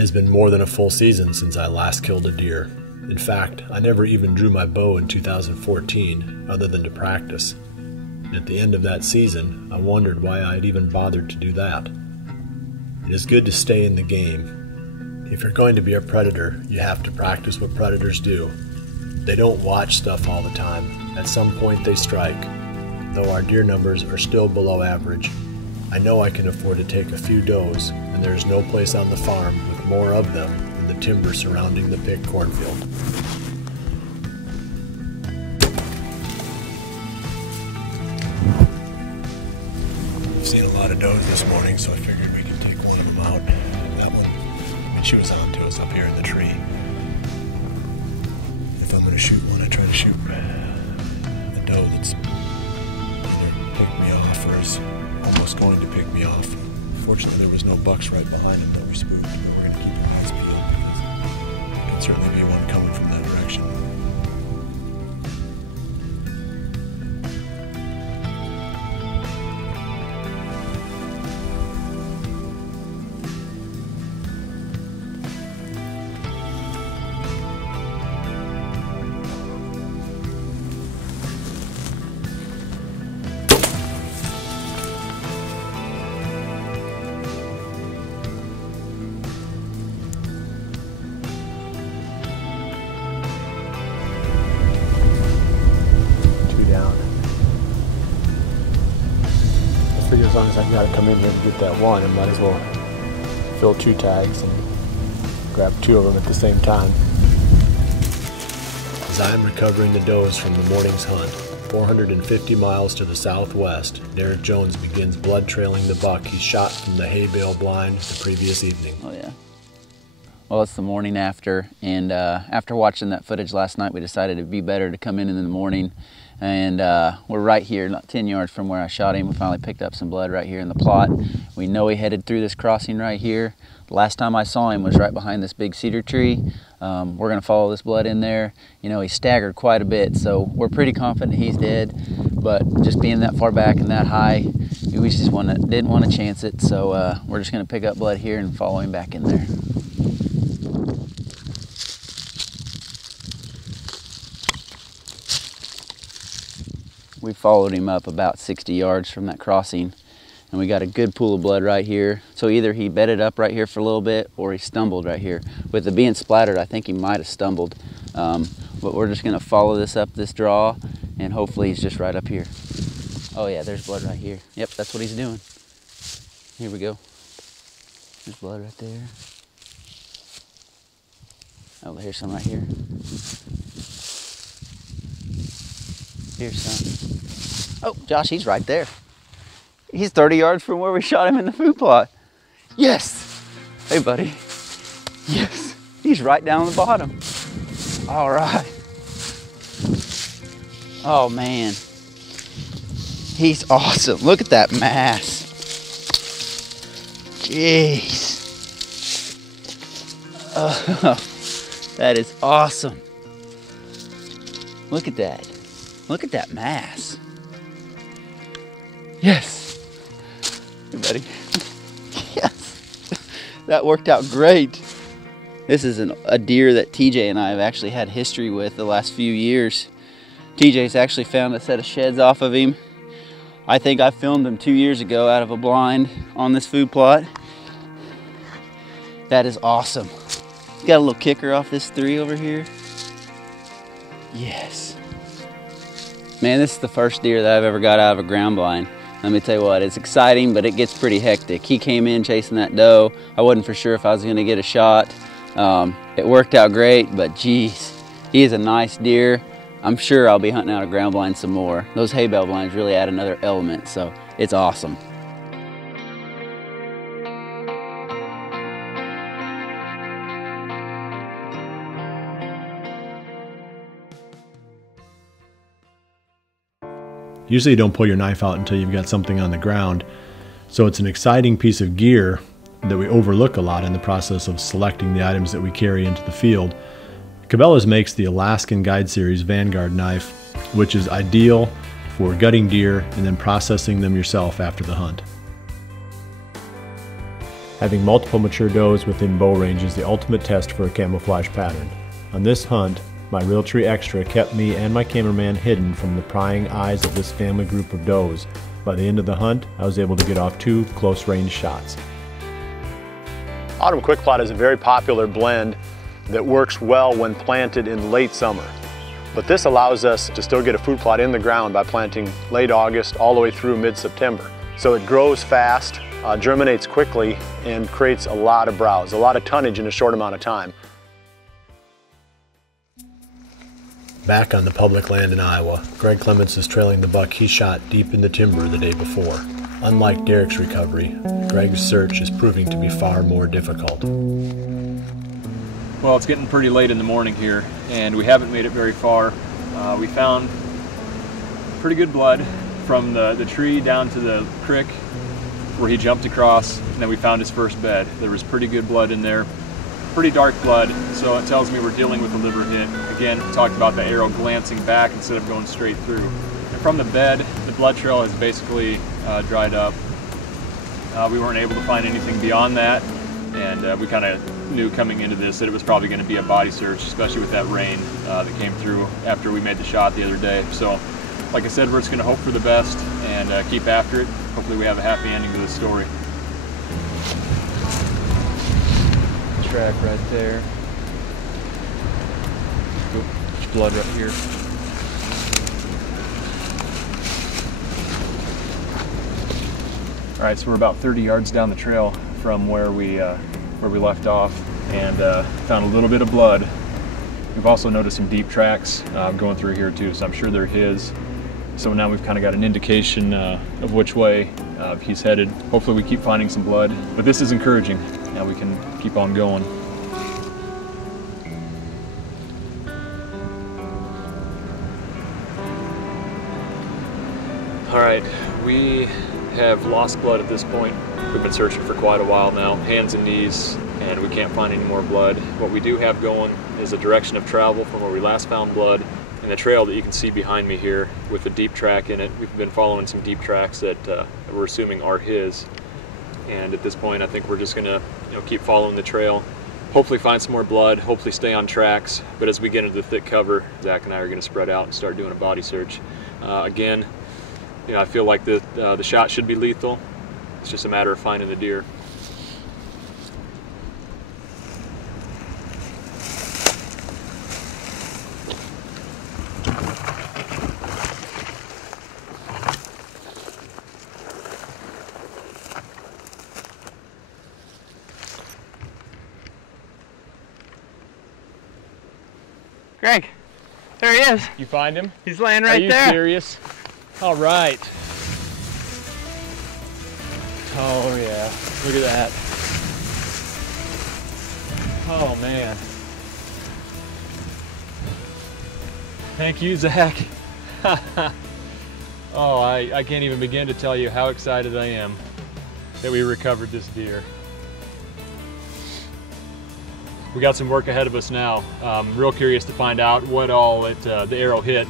It has been more than a full season since I last killed a deer. In fact, I never even drew my bow in 2014 other than to practice. At the end of that season, I wondered why I'd even bothered to do that. It is good to stay in the game. If you're going to be a predator, you have to practice what predators do. They don't watch stuff all the time. At some point they strike. Though our deer numbers are still below average, I know I can afford to take a few does, and there is no place on the farm with more of them than the timber surrounding the picked cornfield. I've seen a lot of does this morning, so I figured we could take one of them out. That one, and she was on to us up here in the tree. If I'm going to shoot one, I try to shoot a doe that's either picked me off or is almost going to pick me off. Fortunately, there was no bucks right behind him that we spooked, but we're going to keep our eyes peeled because there can certainly be one coming from that direction. As long as I gotta come in here and get that one, I might as well fill 2 tags and grab 2 of them at the same time. As I am recovering the does from the morning's hunt, 450 miles to the southwest, Derek Jones begins blood trailing the buck he shot from the hay bale blind the previous evening. Oh yeah. Well, it's the morning after, and after watching that footage last night, we decided it'd be better to come in the morning. And we're right here, not 10 yards from where I shot him. We finally picked up some blood right here in the plot. We know he headed through this crossing right here. The last time I saw him was right behind this big cedar tree. We're gonna follow this blood in there. You know, he staggered quite a bit, so we're pretty confident he's dead. But just being that far back and that high, we just didn't want to chance it. So we're just gonna pick up blood here and follow him back in there. We followed him up about 60 yards from that crossing, and we got a good pool of blood right here. So either he bedded up right here for a little bit or he stumbled right here. With it being splattered, I think he might have stumbled. But we're just gonna follow this up this draw, and hopefully he's just right up here. Oh yeah, there's blood right here. Yep, that's what he's doing. Here we go. There's blood right there. Oh, here's some right here. Here's some. Oh, Josh, he's right there. He's 30 yards from where we shot him in the food plot. Yes. Hey, buddy. Yes. He's right down the bottom. All right. Oh, man. He's awesome. Look at that mass. Jeez. Oh, that is awesome. Look at that. Look at that mass. Yes. Hey, buddy. Yes. That worked out great. This is a deer that TJ and I have actually had history with the last few years. TJ's actually found a set of sheds off of him. I think I filmed him 2 years ago out of a blind on this food plot. That is awesome. He's got a little kicker off this 3 over here. Yes. Man, this is the first deer that I've ever got out of a ground blind. Let me tell you what, it's exciting, but it gets pretty hectic. He came in chasing that doe. I wasn't for sure if I was gonna get a shot. It worked out great, but geez, he is a nice deer. I'm sure I'll be hunting out a ground blind some more. Those hay bale blinds really add another element, so it's awesome. Usually you don't pull your knife out until you've got something on the ground, so it's an exciting piece of gear that we overlook a lot in the process of selecting the items that we carry into the field. Cabela's makes the Alaskan Guide Series Vanguard knife, which is ideal for gutting deer and then processing them yourself after the hunt. Having multiple mature does within bow range is the ultimate test for a camouflage pattern. On this hunt, my Realtree Extra kept me and my cameraman hidden from the prying eyes of this family group of does. By the end of the hunt, I was able to get off 2 close-range shots. Autumn Quick Plot is a very popular blend that works well when planted in late summer. But this allows us to still get a food plot in the ground by planting late August all the way through mid-September. So it grows fast, germinates quickly, and creates a lot of browse, a lot of tonnage in a short amount of time. Back on the public land in Iowa, Greg Clements is trailing the buck he shot deep in the timber the day before. Unlike Derek's recovery, Greg's search is proving to be far more difficult. Well, it's getting pretty late in the morning here, and we haven't made it very far. We found pretty good blood from the tree down to the creek where he jumped across, and then we found his first bed. There was pretty good blood in there. Pretty dark blood, so it tells me we're dealing with a liver hit. Again, we talked about the arrow glancing back instead of going straight through. And from the bed, the blood trail has basically dried up. We weren't able to find anything beyond that, and we kind of knew coming into this that it was probably going to be a body search, especially with that rain that came through after we made the shot the other day. So, like I said, we're just going to hope for the best and keep after it. Hopefully we have a happy ending to this story. Track right there. There's blood right here. All right, so we're about 30 yards down the trail from where we left off, and found a little bit of blood. We've also noticed some deep tracks going through here too, so I'm sure they're his. So now we've kind of got an indication of which way he's headed. Hopefully we keep finding some blood, but this is encouraging. Now we can keep on going. All right, we have lost blood at this point. We've been searching for quite a while now, hands and knees, and we can't find any more blood. What we do have going is a direction of travel from where we last found blood, and the trail that you can see behind me here with a deep track in it. We've been following some deep tracks that we're assuming are his. And at this point, I think we're just gonna keep following the trail, hopefully find some more blood, hopefully stay on tracks. But as we get into the thick cover, Zach and I are gonna spread out and start doing a body search. Again, I feel like the shot should be lethal. It's just a matter of finding the deer. Greg, there he is. You find him? He's laying right there. Are you serious? All right. Oh yeah, look at that. Oh man. Thank you, Zach. Oh, I can't even begin to tell you how excited I am that we recovered this deer. We got some work ahead of us now. Real curious to find out what all the arrow hit,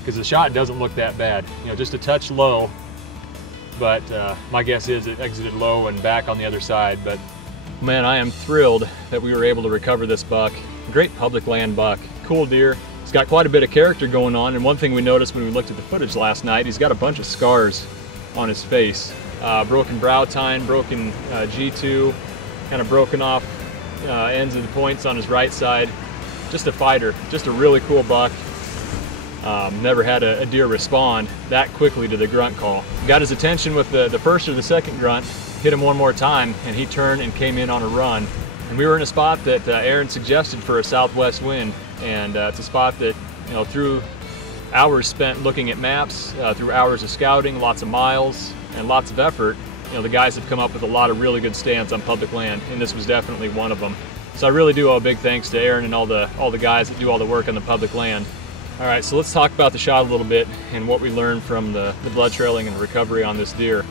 because the shot doesn't look that bad. Just a touch low, but my guess is it exited low and back on the other side. But man, I am thrilled that we were able to recover this buck. Great public land buck, cool deer. He's got quite a bit of character going on, and one thing we noticed when we looked at the footage last night, he's got a bunch of scars on his face. Broken brow tine, broken G2, kind of broken off ends of the points on his right side. Just a fighter, just a really cool buck. Never had a deer respond that quickly to the grunt call. Got his attention with the first or the second grunt, hit him one more time, and he turned and came in on a run. And we were in a spot that Aaron suggested for a southwest wind, and it's a spot that, through hours spent looking at maps, through hours of scouting, lots of miles, and lots of effort, the guys have come up with a lot of really good stands on public land, and this was definitely one of them. So I really do owe a big thanks to Aaron and all the guys that do all the work on the public land. All right, so let's talk about the shot a little bit and what we learned from the blood trailing and the recovery on this deer.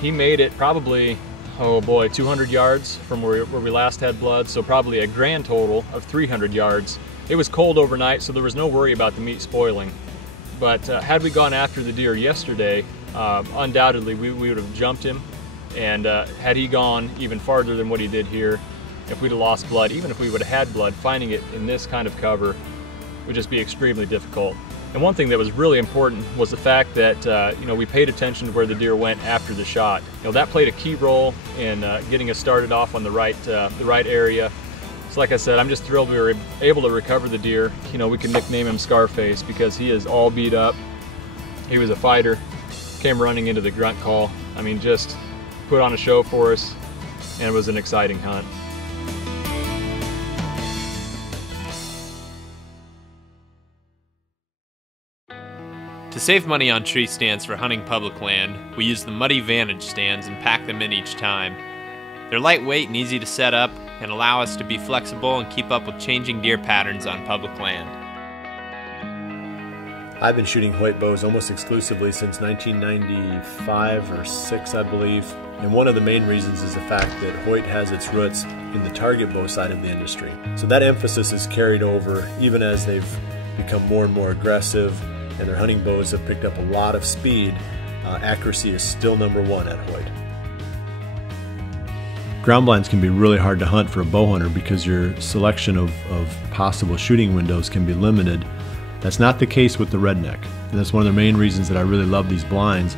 He made it probably, 200 yards from where we last had blood, so probably a grand total of 300 yards. It was cold overnight, so there was no worry about the meat spoiling. But had we gone after the deer yesterday, undoubtedly we would have jumped him And had he gone even farther than what he did here, if we'd have lost blood, even if we would have had blood, finding it in this kind of cover would just be extremely difficult. And one thing that was really important was the fact that we paid attention to where the deer went after the shot. That played a key role in getting us started off on the right area. So like I said, I'm just thrilled we were able to recover the deer. We can nickname him Scarface because he is all beat up. He was a fighter, came running into the grunt call. I mean, just put on a show for us, and it was an exciting hunt. To save money on tree stands for hunting public land, we use the Muddy Vantage stands and pack them in each time. They're lightweight and easy to set up and allow us to be flexible and keep up with changing deer patterns on public land. I've been shooting Hoyt bows almost exclusively since 1995 or 6, I believe. And one of the main reasons is the fact that Hoyt has its roots in the target bow side of the industry. So that emphasis is carried over even as they've become more and more aggressive and their hunting bows have picked up a lot of speed. Accuracy is still #1 at Hoyt. Ground blinds can be really hard to hunt for a bow hunter because your selection of possible shooting windows can be limited. That's not the case with the redneck, and that's one of the main reasons that I really love these blinds.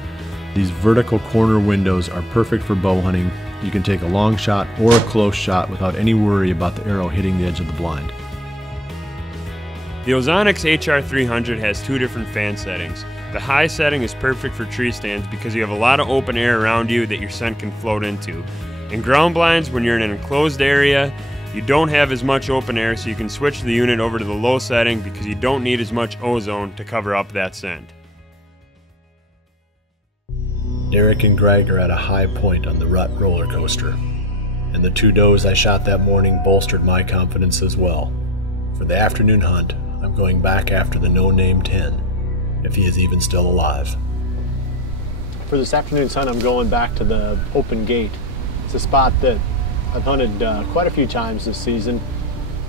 These vertical corner windows are perfect for bow hunting. You can take a long shot or a close shot without any worry about the arrow hitting the edge of the blind. The Ozonics HR300 has 2 different fan settings. The high setting is perfect for tree stands because you have a lot of open air around you that your scent can float into. In ground blinds, when you're in an enclosed area, you don't have as much open air, so you can switch the unit over to the low setting because you don't need as much ozone to cover up that scent. Derek and Greg are at a high point on the rut roller coaster, and the 2 does I shot that morning bolstered my confidence as well. For the afternoon hunt, I'm going back after the no-name 10, if he is even still alive. For this afternoon's hunt, I'm going back to the open gate. It's a spot that I've hunted quite a few times this season.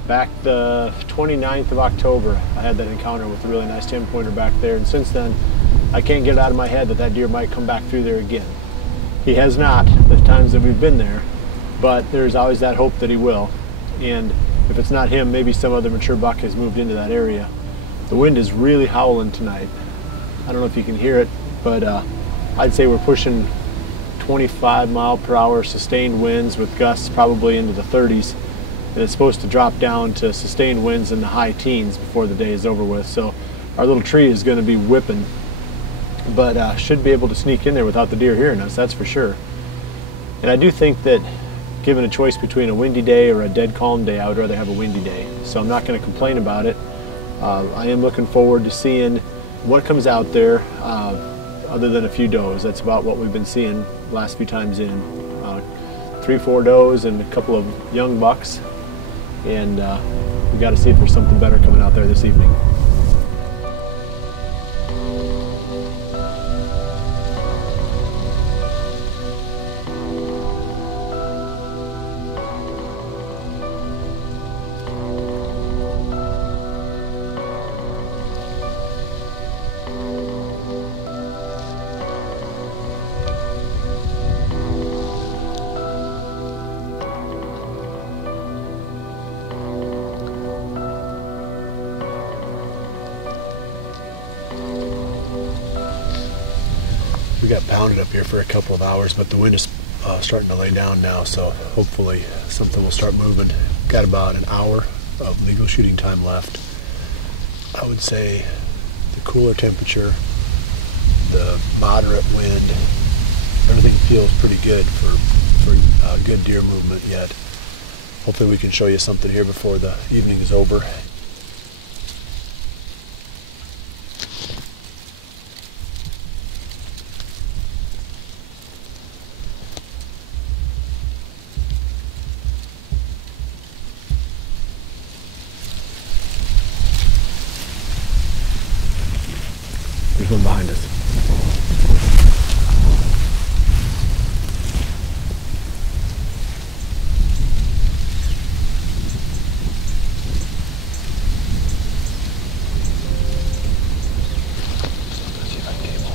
Back the 29th of October, I had that encounter with a really nice 10-pointer back there, and since then, I can't get it out of my head that that deer might come back through there again. He has not the times that we've been there, but there's always that hope that he will. And if it's not him, maybe some other mature buck has moved into that area. The wind is really howling tonight. I don't know if you can hear it, but I'd say we're pushing 25-mile-per-hour sustained winds with gusts probably into the 30s. And it's supposed to drop down to sustained winds in the high teens before the day is over with. So our little tree is going to be whipping, but should be able to sneak in there without the deer hearing us, that's for sure. And I do think that given a choice between a windy day or a dead calm day, I would rather have a windy day. So I'm not going to complain about it. I am looking forward to seeing what comes out there other than a few does. That's about what we've been seeing the last few times in. 3-4 does and a couple of young bucks. And we've got to see if there's something better coming out there this evening. We got pounded up here for a couple of hours, but the wind is starting to lay down now, so hopefully something will start moving. Got about an hour of legal shooting time left. I would say the cooler temperature, the moderate wind, everything feels pretty good for good deer movement yet. Hopefully we can show you something here before the evening is over. There's one behind us. Let's see if I can cable.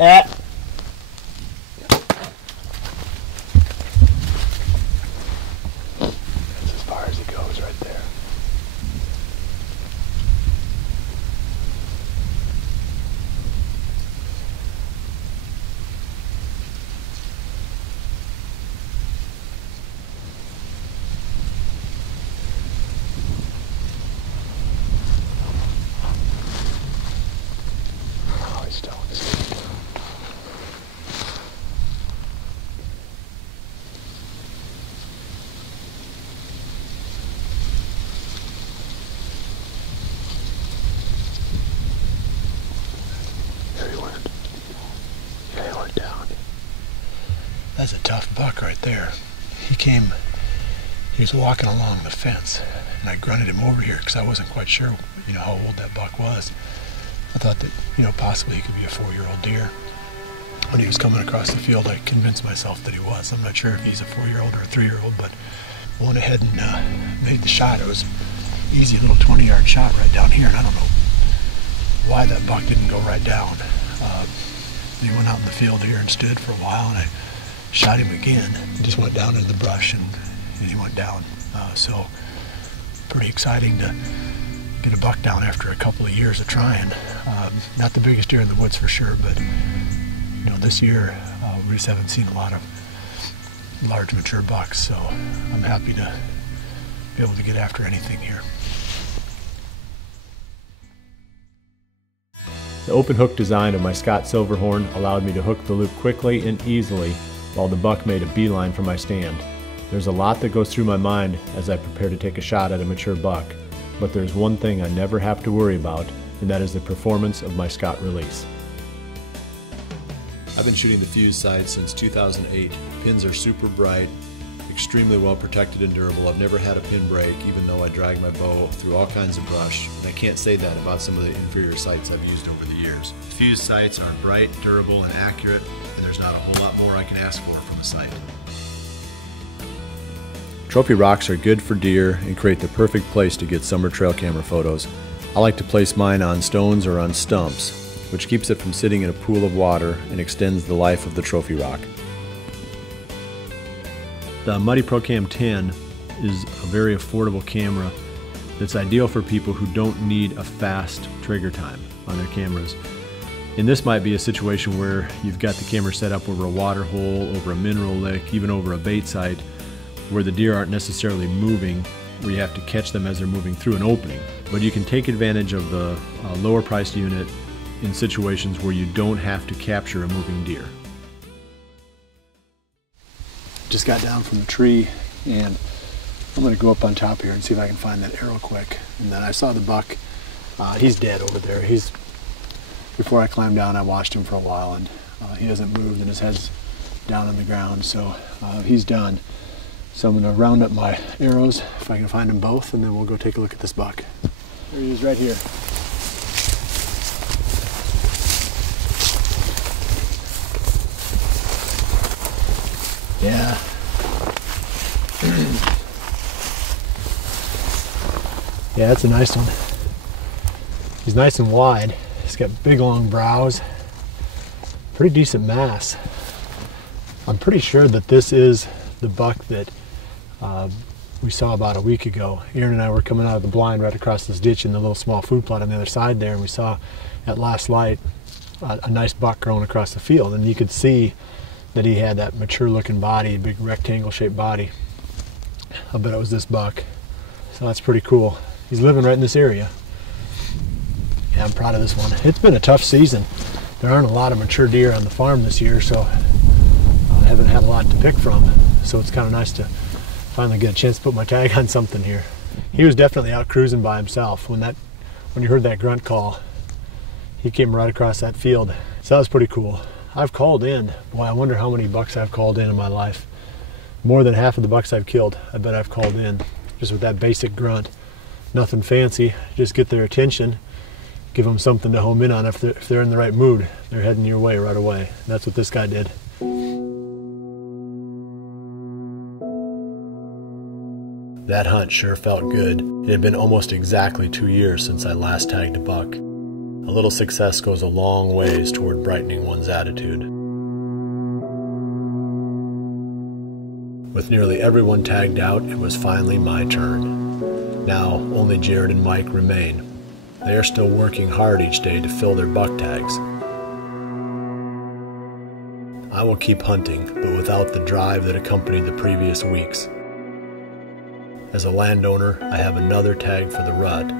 That's as far as it goes right there. Oh, he's still asleep. There he went. Yeah, he went down. That's a tough buck right there. He was walking along the fence, and I grunted him over here because I wasn't quite sure, how old that buck was. I thought that, possibly he could be a 4-year-old deer. When he was coming across the field, I convinced myself that he was. I'm not sure if he's a 4-year-old or a 3-year-old, but I went ahead and made the shot. It was an easy little 20-yard shot right down here, and I don't know why that buck didn't go right down. He went out in the field here and stood for a while, and I shot him again. He just went down into the brush, and he went down. So pretty exciting to get a buck down after a couple of years of trying. Not the biggest deer in the woods for sure, but this year we just haven't seen a lot of large mature bucks, so I'm happy to be able to get after anything here. The open hook design of my Scott Silverhorn allowed me to hook the loop quickly and easily while the buck made a beeline for my stand. There's a lot that goes through my mind as I prepare to take a shot at a mature buck, but there's one thing I never have to worry about, and that is the performance of my Scott release. I've been shooting the fuse sight since 2008. Pins are super bright, extremely well protected and durable. I've never had a pin break, even though I drag my bow through all kinds of brush, and I can't say that about some of the inferior sights I've used over the years. Fuse sights are bright, durable, and accurate, and there's not a whole lot more I can ask for from a sight. Trophy rocks are good for deer and create the perfect place to get summer trail camera photos. I like to place mine on stones or on stumps, which keeps it from sitting in a pool of water and extends the life of the trophy rock. The Muddy ProCam 10 is a very affordable camera that's ideal for people who don't need a fast trigger time on their cameras. And this might be a situation where you've got the camera set up over a water hole, over a mineral lick, even over a bait site, where the deer aren't necessarily moving, where you have to catch them as they're moving through an opening. But you can take advantage of the lower priced unit in situations where you don't have to capture a moving deer. Just got down from the tree, and I'm going to go up on top here and see if I can find that arrow quick. And then I saw the buck. He's dead over there. Before I climbed down, I watched him for a while, and he hasn't moved, and his head's down on the ground, so he's done. So I'm going to round up my arrows if I can find them both, and then we'll go take a look at this buck. There he is right here. Yeah. Yeah, that's a nice one. He's nice and wide. He's got big long brows. Pretty decent mass. I'm pretty sure that this is the buck that we saw about a week ago. Aaron and I were coming out of the blind right across this ditch in the little small food plot on the other side there, and we saw at last light a nice buck growing across the field, and you could see that he had that mature looking body, big rectangle shaped body. I bet it was this buck. So that's pretty cool. He's living right in this area. Yeah, I'm proud of this one. It's been a tough season. There aren't a lot of mature deer on the farm this year, so I haven't had a lot to pick from. So it's kind of nice to finally get a chance to put my tag on something here. He was definitely out cruising by himself. When you heard that grunt call, he came right across that field. So that was pretty cool. I've called in. Boy, I wonder how many bucks I've called in my life. More than half of the bucks I've killed, I bet I've called in. Just with that basic grunt. Nothing fancy, just get their attention. Give them something to home in on. If they're in the right mood, they're heading your way right away. That's what this guy did. That hunt sure felt good. It had been almost exactly 2 years since I last tagged a buck. A little success goes a long ways toward brightening one's attitude. With nearly everyone tagged out, it was finally my turn. Now, only Jared and Mike remain. They are still working hard each day to fill their buck tags. I will keep hunting, but without the drive that accompanied the previous weeks. As a landowner, I have another tag for the rut,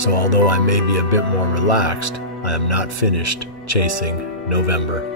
so although I may be a bit more relaxed, I am not finished chasing November.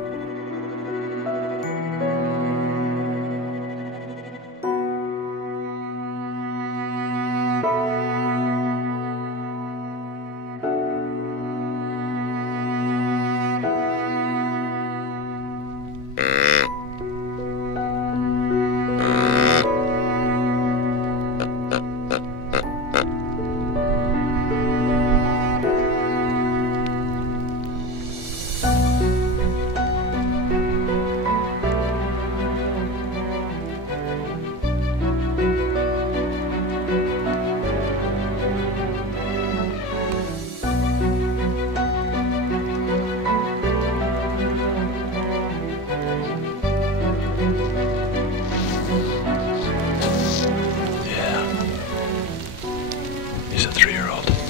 He's a 3-year-old.